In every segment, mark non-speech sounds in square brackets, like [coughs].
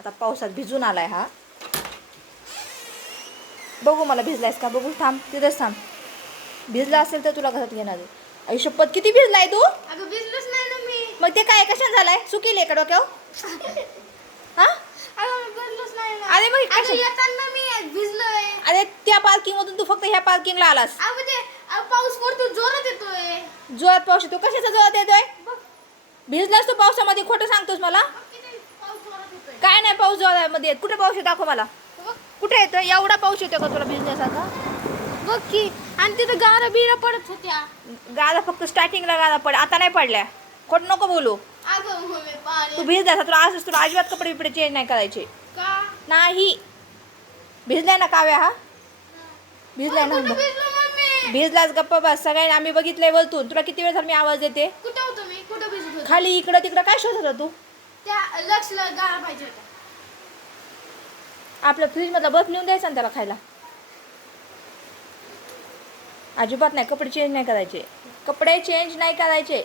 आता पावसात भिजून आलाय हा. बघू मला भिजलायस का? बघू थांब तिथेच थांब. भिजला असेल तर तुला घरात घेणार आहे. आयुष्यपत किती भिजलाय तू? अगं भिजलोच नाही ना मी. मग ते काय कशाने झालाय? सुकील का डोक्यावर? हा? अगं मी भिजलोच नाही ना. अरे मग अगं कशा- येताना मी भिजलोय. अरे त्या पार्किंग मधून तू फक्त ह्या पार्किंगला आलास. अगं ते अगं पाऊस पडतो जोरात येतोय. जोरात पाऊस येतो. कशाचा जोरात येतोय? बघ. भिजलास तू पावसामध्ये खोटं सांगतोस मला बघ किती पाऊस जोरात येतोय काय नाही पाऊस जोरामध्ये येत. कुठे पाऊस येतो दाखव मला. कुठे येतो एवढा पाऊस येतो का तुला भिजण्यासारखा? बघ की आणि तिथं गारा बिरा पडत होत्या. गादा फक्त स्टार्टिंगला गादा पड आता नाही पडल्या. खोट नको बोलू. अगं मम्मी तू पाणी भिजला तुला असंच तुला अजिबात कपडे बिपडे चेंज नाही करायचे. का? नाही. भिजलाय ना काव्या हा? भिजलाय कुठं ना भिजलो मम्मी. भिजलाच गप्पा बस. सगळ्यांनी आम्ही बघितलंय वरतून. तुला किती वेळ झाला मी आवाज देते? कुठं होतो मी? कुठं भिजत होतो? खाली इकडं तिकडं काय शोधत होता तू? त्या लक्षला गारा पाहिजे होत्या. आपल्या फ्रीज मधला बर्फ नेऊन द्यायचा ना त्याला खायला? अजिबात नाही कपडे चेंज नाही करायचे. कपडे चेंज नाही करायचे.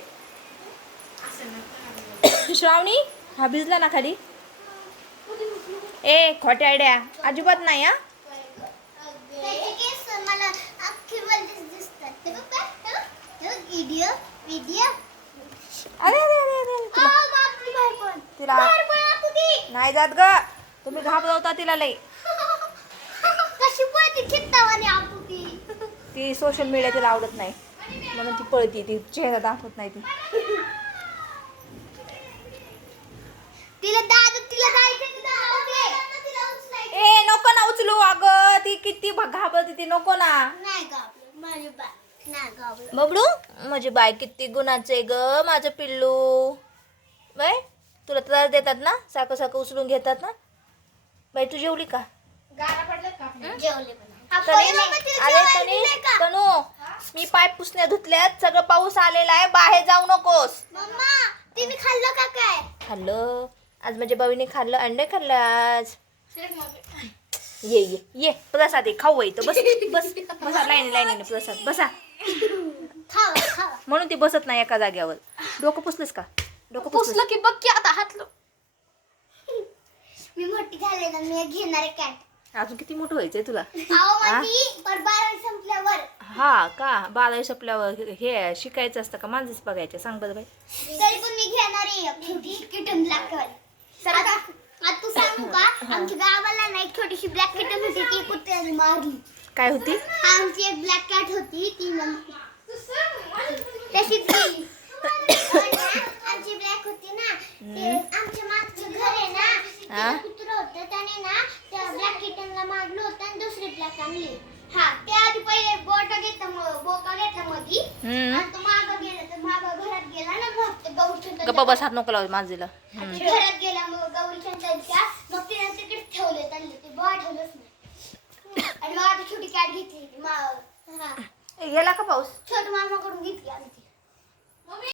असं [coughs] नाही श्रावणी हा भिजला ना खाली? ए खोट्या आयड्या. अजिबात नाही हा? त्याचे केस मला अख्खे मध्येच दिसतात. ते बघ काय? हे बघ, हे बघ, व्हिडिओ व्हिडिओ अरे अरे अरे अरे आ, तुला बापरे, बाहेर पण. तिला. नाही जात ग. तुम्ही घाबरवता तिला लई. [laughs] ती सोशल मीडिया तिला आवडत नाही. म्हणून ती पळती. ती चेहरा दाखवत नाही ती. तिला. ए नको ना उचलू अगं. ती किती घाबरते ती. नको ना. बबडू माझी बाय किती गुणाचे ग माझं पिल्लू. बाय. तुला त्रास देतात ना सारखं सारखं उचलून घेतात ना? बाई तू जेवली का? अरे तनी? तनू मी पाय पुसण्या धुतल्यात सगळं पाऊस आलेला आहे बाहेर जाऊ नकोस. मम्मा तिने खाल्लं का काय? खाल्लं. आज माझ्या बाईने खाल्लं अंडे खाल्लं आज. ये ये ये प्रसाद आहे खाऊ येतो बस बस. बसा लाईन लाईनीने प्रसाद. बसा. म्हणून ती बसत नाही एका जाग्यावर डोकं पुसलंस का? डोकं पुसलं की बघ की आता हातलं मी मोठी झाले ना मी घेणार आहे कॅट अजून किती मोठं व्हायचंय तुला? अहो माझी बारावी संपल्यावर. हा का? बारावी संपल्यावर हे शिकायचं असतं का? माणसंच बघायचं. सांग बरं बाई. तरी पण मी घेणार आहे. एक छोटी किटन ब्लॅक वाली आता आता तू सांगू का? आमच्या गावाला ना एक छोटीशी ब्लॅक किटन होती. ती कुत्र्याने मारली. काय होती? आमची एक ब्लॅक कॅट होती. ती मग तशीच हा? कुत्रं होतं त्याने ना त्या ब्लॅक किटनला मारलं होतं आणि दुसरी ब्लॅक आणली. हा ते आधी पहिले बोट घेतला म- बोका घेतला मधी. हम्म. आणि तो मागं गेला तर मागं घरात गेला ना मग गप्पा बस हात नको लावू माझीला घरात गेला मग गौरीच्या त्यांच्या मग तिने तिकडे ठेवले त्यांनी ते बॉ ठेवलंच नाही. आणि मग आता छोटी कॅट घेतली. मा हा. गेला का पाऊस? छोट मामाकडून घेतली आम्ही ती